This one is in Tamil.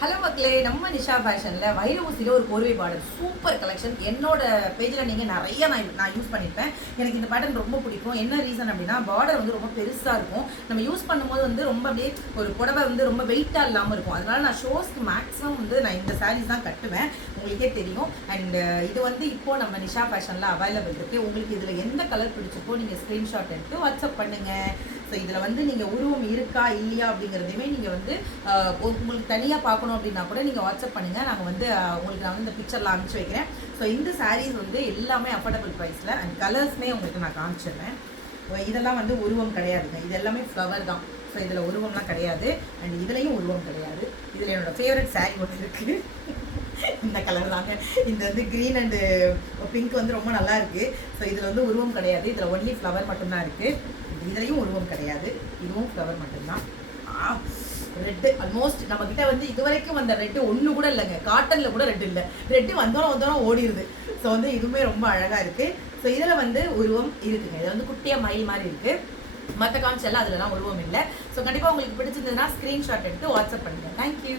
ஹலோ மக்களே, நம்ம நிஷா ஃபேஷனில் வைர ஊசியில் ஒரு போர்வை பார்டர் சூப்பர் கலெக்ஷன். என்னோட பேஜில் நீங்கள் நிறைய நான் யூஸ் பண்ணியிருப்பேன். எனக்கு இந்த பேட்டர்ன் ரொம்ப பிடிக்கும். என்ன ரீசன் அப்படின்னா, பார்டர் வந்து ரொம்ப பெருசாக இருக்கும். நம்ம யூஸ் பண்ணும்போது வந்து ரொம்ப அப்படியே ஒரு புடவை வந்து ரொம்ப வெயிட்டாக இல்லாமல் இருக்கும். அதனால நான் ஷோஸ்க்கு மேக்ஸிமம் வந்து நான் இந்த சாரீஸ் தான் கட்டுவேன், உங்களுக்கே தெரியும். அண்ட் இது வந்து இப்போது நம்ம நிஷா ஃபேஷனில் அவைலபிள் இருக்குது. உங்களுக்கு இதில் எந்த கலர் பிடிச்சிருக்கோ நீங்கள் ஸ்க்ரீன்ஷாட் எடுத்து வாட்ஸ்அப் பண்ணுங்கள். ஸோ இதில் வந்து நீங்கள் உருவம் இருக்கா இல்லையா அப்படிங்கிறதையுமே நீங்கள் வந்து உங்களுக்கு தனியாக பார்க்கணும் அப்படின்னா கூட நீங்கள் வாட்ஸ்அப் பண்ணுங்கள். நாங்கள் வந்து உங்களுக்கு நான் வந்து இந்த பிக்சரில் அனுப்பிச்சி வைக்கிறேன். ஸோ இந்த சாரீஸ் வந்து எல்லாமே அஃபோர்டபுள் ப்ரைஸில் அண்ட் கலர்ஸ்மே உங்களுக்கு நான் காமிச்சிடுறேன். இதெல்லாம் வந்து உருவம் கிடையாதுங்க, இது எல்லாமே ஃப்ளவர் தான். ஸோ இதில் உருவம்லாம் கிடையாது அண்ட் இதுலேயும் உருவம் கிடையாது. இதில் என்னோடய ஃபேவரட் சாரீ ஒன்று இருக்குது, இந்த கலர் தாங்க. இந்த வந்து க்ரீன் அண்டு பிங்க் வந்து ரொம்ப நல்லா இருக்குது. ஸோ இதில் வந்து உருவம் கிடையாது, இதில் ஒன்லி ஃப்ளவர் மட்டும்தான் இருக்குது. இதுலேயும் உருவம் கிடையாது, இதுவும் ஃப்ளவர் மட்டும்தான். ரெட்டு ஆல்மோஸ்ட் நம்மக்கிட்ட வந்து இது வரைக்கும் அந்த ரெட்டு ஒன்று கூட இல்லைங்க, காட்டனில் கூட ரெட்டு இல்லை. ரெட்டு வந்தோம் ஓடிடுது. ஸோ வந்து இதுவுமே ரொம்ப அழகாக இருக்குது. ஸோ இதில் வந்து உருவம் இருக்குங்க, இதில் வந்து குட்டியாக மயில் மாதிரி இருக்குது. மற்ற காமிச்செல்லாம் அதிலலாம் உருவம் இல்லை. ஸோ கண்டிப்பாக உங்களுக்கு பிடிச்சிருந்ததுன்னா ஸ்க்ரீன்ஷாட் எடுத்து வாட்ஸ்அப் பண்ணுங்கள். தேங்க்யூ.